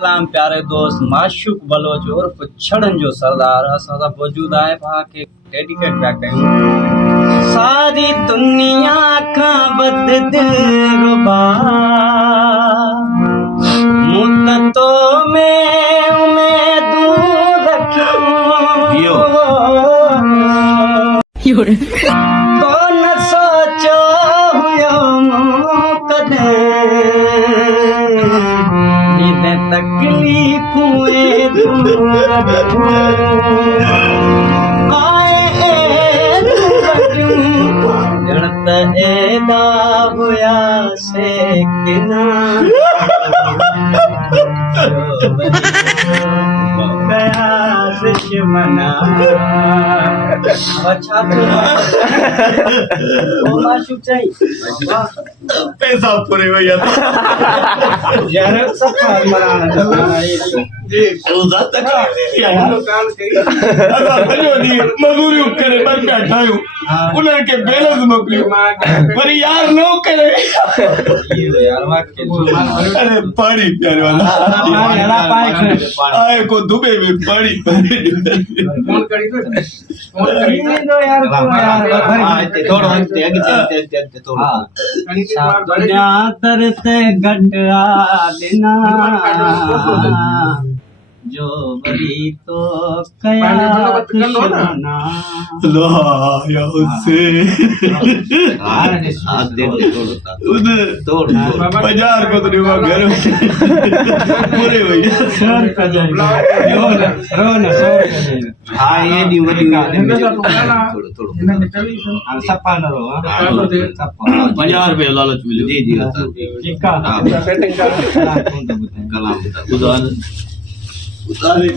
सलाम प्यारे दोस्त माशूक बलोच उर्फ छड़न जो सरदार असां वजूद आए भा के डेडिकेट पिया कयूं सारी दुनिया का बद दिलरुबा मुद्दतो में उम्मीदूं रखियो तो न सोचो हुयो कदे तकलीफूं ॼण त एदा हुयासे किना दुश्मना अच्छा माशूक चाहिए पैसा पूरे हो जाता यार सब मराना जी खुदा तकलीफ नहीं यार अदा सॼो ॾींहुं मज़ूरियूं करे ॿ बैठा आहियूं उन्हनि खे बैलेंस मोकिलियो वरी यार न करे यार अरे पाणी प्यारे वाला आए को दुबे में पानी फोन करी तो यार थोड़ो दुनिया तरते गड्ढा देना जो बड़ी तो कया दुश्मना ला या उससे तोड़ बाजार को तो नहीं घर पूरे भैया सर का जाए रो ना हाँ ये दी थोड़ो सपा न रो 50 रुपए लालच मिले जी जी ठीक है कलाम खुदा उतारे